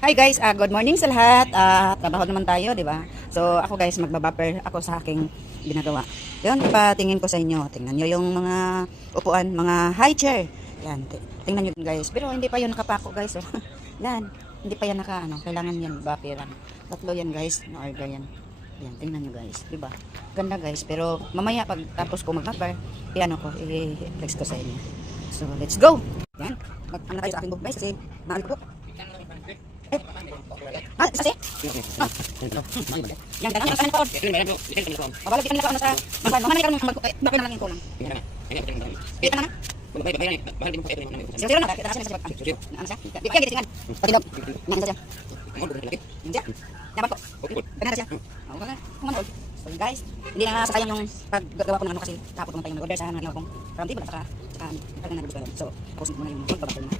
Hi guys, good morning sa lahat. Trabaho naman tayo, di ba? So ako guys, magbabuffer ako sa aking ginagawa. Yun, ipatingin ko sa inyo. Tingnan nyo yung mga upuan, mga high chair. Yan, tingnan nyo guys. Pero hindi pa yun nakapako guys. Oh. Yan, hindi pa yan kailangan yan, bufferan. Tatlo yan guys, na-order yan. Yan, tingnan nyo guys, di ba? Ganda guys, pero mamaya pag tapos ko mag-buffer, i-flex ko sa inyo. So let's go! Yan, mag-ano tayo sa aking book guys kasi mahal ko po. Kasi? Yang ganang sa likod. Babalik ka nila sa mamaya ka bakit na lang yung kulang. Kita na. Zero na kita kasi sa ano siya? Di kaya gitingan. Patindog. Nang sa siya. Hindi. Dapat ko. Benar siya. Kumandol. So guys, hindi na sayang yung paggagawa ko ng kasi tapos kung tayo nag-order sa mga kong karamti ba saka pag nag-gusto. So, tapos muna yung pagbabakal na.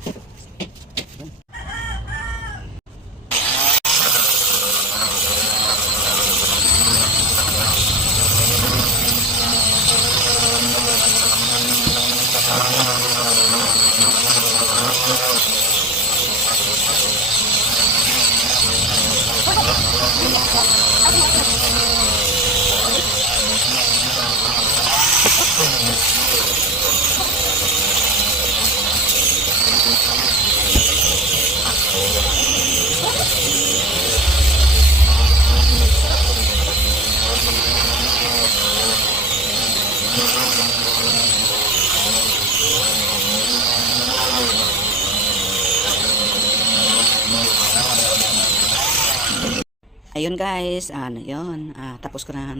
Ayun guys, yun, tapos ko na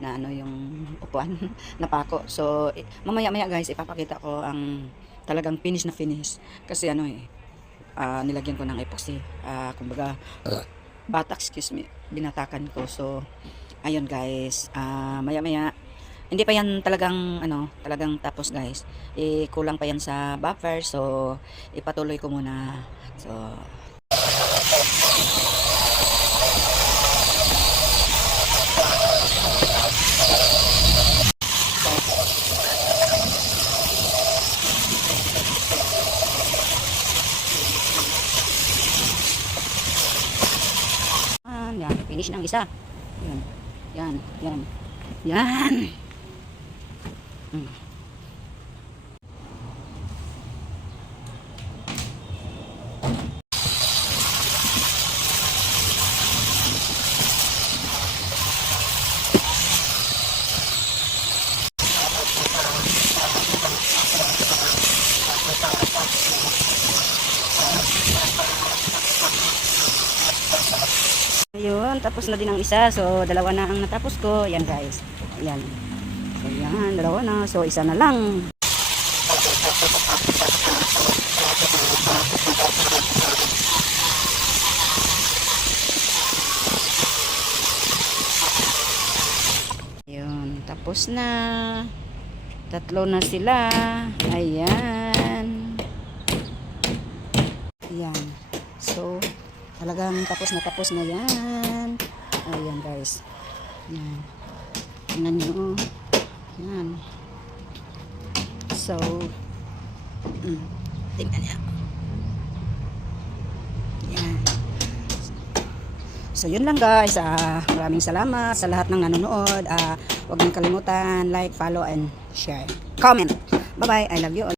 ano yung upuan, napako. So, mamaya guys, ipapakita ko ang talagang finish na finish. Kasi nilagyan ko ng epoxy, kumbaga, excuse me, binatakan ko. So, ayun guys, maya, hindi pa yan talagang tapos guys. Kulang pa yan sa buffer, so, ipatuloy ko muna. So, yan, finish ng isa. Yan. Ayun, tapos na din ang isa. So, dalawa na ang natapos ko. Yan guys. Yan. So, yan, dalawa na. So, isa na lang. Ayun, tapos na. Tatlo na sila. Ayan. Ayan. So, talagang tapos na yan. Ayan guys. Yan. Tingnan nyo. Yan. So, tingnan nyo. Yan. So, yun lang guys. Maraming salamat sa lahat ng nanonood. Huwag niyong kalimutan, like, follow, and share. Comment. Bye-bye. I love you all.